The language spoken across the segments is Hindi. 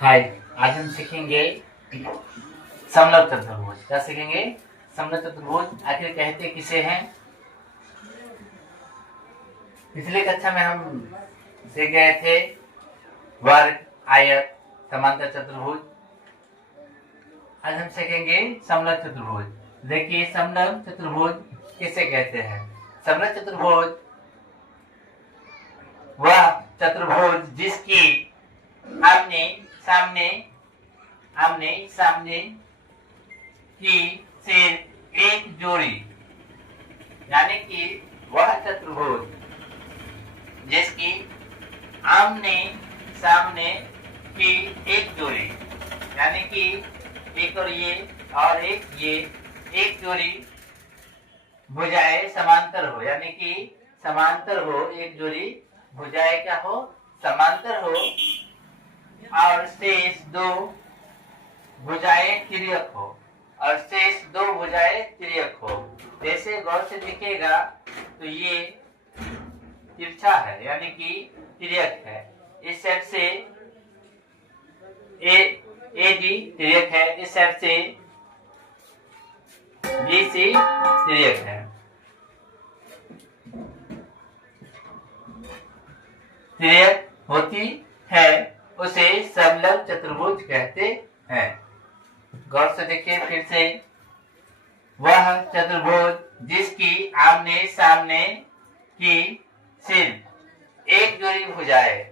हाय। आज हम सीखेंगे समलग चतुर्भुज। क्या सीखेंगे? समलग चतुर्भुज आखिर कहते किसे हैं? पिछले कक्षा में हम सीख गए थे वर्ग, आयत, समांतर चतुर्भुज। आज हम सीखेंगे समलग चतुर्भुज। देखिए, समलग चतुर्भुज किसे कहते हैं? समलग चतुर्भुज वह चतुर्भुज जिसकी आमने सामने की सिर्फ एक जोड़ी, यानी कि वह चतुर्भुज जिसकी आमने सामने की एक जोड़ी, यानी कि एक और ये एक जोड़ी भुजाएं समांतर हो, यानी कि समांतर हो, एक जोड़ी भुजाएं क्या हो? समांतर हो, और शेष दो भुजाएं तिर्यक हो, जैसे गौर से दिखेगा तो ये तिरछा है, यानी कि तिर्यक है। इस साइड से ए डी तिर्यक है, इस साइड से बी सी तिर्यक है। तिर्यक होती है उसे समलग चतुर्भुज कहते हैं। गौर से देखिए फिर से, वह चतुर्भुज जिसकी आमने सामने की सिर्फ एक जोड़ी भुजाएं,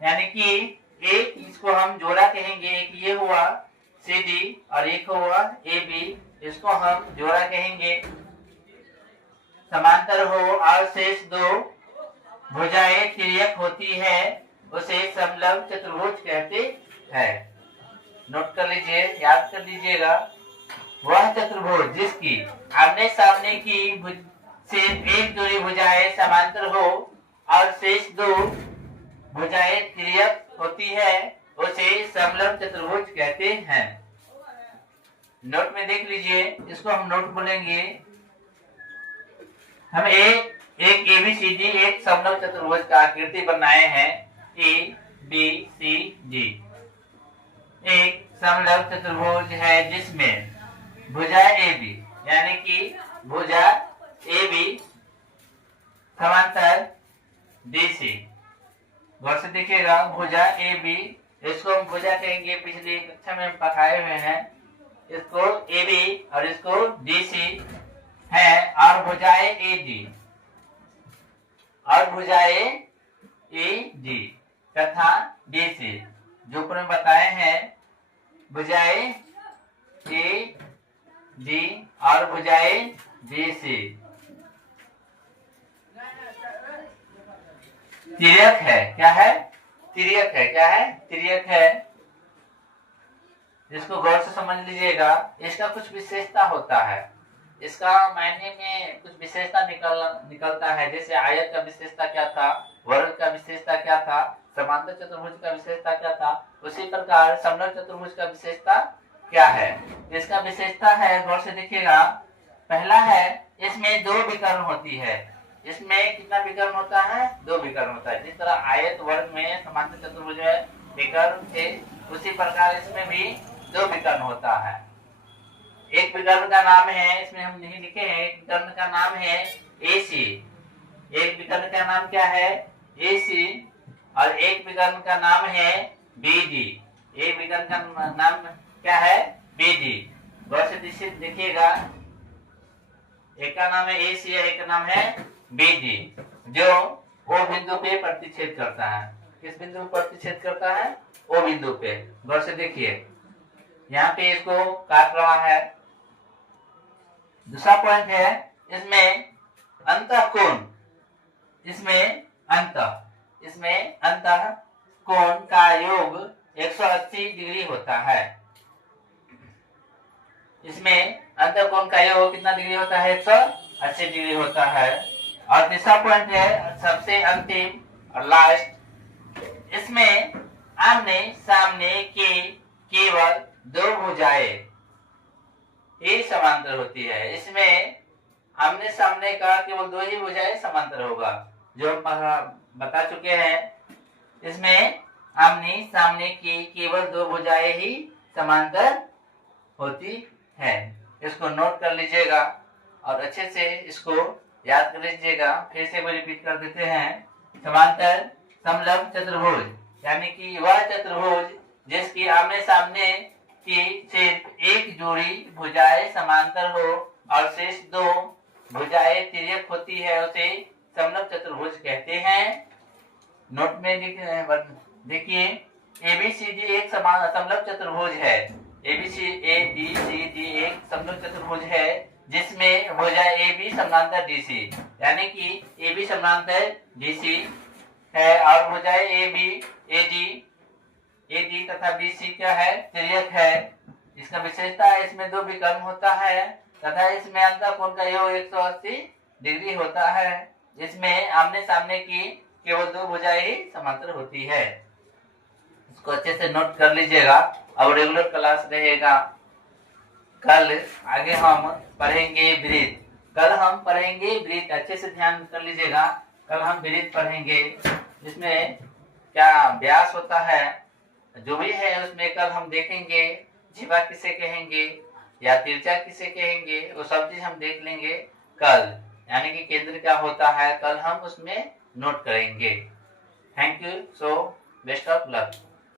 यानी कि एक, इसको हम जोड़ा कहेंगे, एक ये हुआ सी डी और एक हुआ ए बी, इसको हम जोड़ा कहेंगे, समांतर हो और शेष दो भुजाएं तिर्यक होती है, उसे समलग चतुर्भुज कहते हैं। नोट कर लीजिए, याद कर लीजिएगा। वह चतुर्भुज जिसकी आमने सामने की सिर्फ एक जोड़ी भुजाएं समांतर हो और शेष दो भुजाएं तिर्यक होती है, उसे समलग चतुर्भुज कहते हैं। नोट में देख लीजिए, इसको हम नोट बोलेंगे। हम एक ABCD एक समलग चतुर्भुज का आकृति बनाए हैं, ABCD एक समलग चतुर्भुज है जिसमें भुजा AB, यानी कि भुजा AB समांतर DC। गौर से देखिएगा, भुजा AB, इसको हम भुजा कहेंगे, पिछली कक्षा में हम पढ़ाए हुए हैं। इसको AB और इसको DC है, और भुजाएं AD तथा DC जो ऊपर में बताए हैं, भुजाएं AD और भुजाएं DC तिर्यक है। क्या है? तिर्यक है। इसको गौर से समझ लीजिएगा। इसका कुछ विशेषता होता है, इसका मायने में कुछ विशेषता निकलता है। जैसे आयत का विशेषता क्या था, वर्ग का विशेषता क्या था, समांतर चतुर्भुज का विशेषता क्या था, उसी प्रकार समलग चतुर्भुज का विशेषता क्या है? इसका विशेषता है, गौर से देखिएगा। पहला है, इसमें दो विकर्ण होती है। इसमें कितना विकर्ण होता है? दो विकर्ण होता है। जिस तरह आयत वर्ग में समांतर चतुर्भुज में विकर्ण थे, उसी प्रकार इसमें भी दो विकर्ण होता है। एक विकर्ण का नाम है, इसमें हम नहीं लिखे हैं, एक विकर्ण का नाम है AC। एक विकर्ण का नाम क्या है? AC। और एक विकर्ण का नाम है BD। एक विकर्ण का नाम क्या है? BD। गौर से देखिएगा, एक का नाम है AC और एक का नाम है BD, जो O बिंदु पे प्रतिच्छेद करता है। किस बिंदु पे प्रतिच्छेद करता है? O बिंदु पे। गौर से देखिए, यहाँ पे इसको काट रहा है। दूसरा पॉइंट है, इसमें अंतःकोण, इसमें अंतःकोण का योग 180 डिग्री होता है। इसमें अंतःकोण का योग कितना डिग्री होता है? 180 डिग्री होता है। और तीसरा पॉइंट है, सबसे अंतिम और लास्ट, इसमें आमने सामने के केवल दो भुजाएं ही समांतर होती है। इसमें आमने सामने का केवल दो ही भुजाएं समांतर होगा, जो हम बता चुके हैं। इसमें आमने सामने की केवल दो भुजाएं ही समांतर होती है। इसको नोट कर लीजिएगा और अच्छे से इसको याद कर लीजिएगा। फिर से वो रिपीट कर देते हैं। समांतर समलंब चतुर्भुज यानी कि वह चतुर्भुज जिसकी आमने सामने की सिर्फ एक जोड़ी भुजाएं समांतर हो और शेष दो भुजाएं तिर्यक होती है उसे समलंब चतुर्भुज कहते हैं। नोट में देखिए एबीसीडी एक समलंब चतुर्भुज है। एबीसीडी एक समलंब चतुर्भुज है जिसमें भुजा ए बी समांतर डीसी यानी कि ए बी समांतर डीसी है और भुजाएं ए बी एडी तथा बीसी क्या है, तिर्यक है। इसका विशेषता है इसमें दो विकर्ण होता है तथा इसमें अंतःकोण का योग 180 डिग्री होता है। इसमें आमने सामने की केवल दो भुजाएं ही समांतर होती है। इसको अच्छे से नोट कर लीजिएगा। अब रेगुलर क्लास रहेगा। कल आगे हम पढ़ेंगे वृत्त। कल हम पढ़ेंगे वृत्त, अच्छे से ध्यान कर लीजिएगा। कल हम वृत्त पढ़ेंगे जिसमें क्या व्यास होता है जो भी है उसमें कल हम देखेंगे। जीवा किसे कहेंगे या तिरछा किसे कहेंगे वो सब चीज हम देख लेंगे कल। यानी कि केंद्र क्या होता है कल हम उसमें नोट करेंगे। Thank you. So best of luck.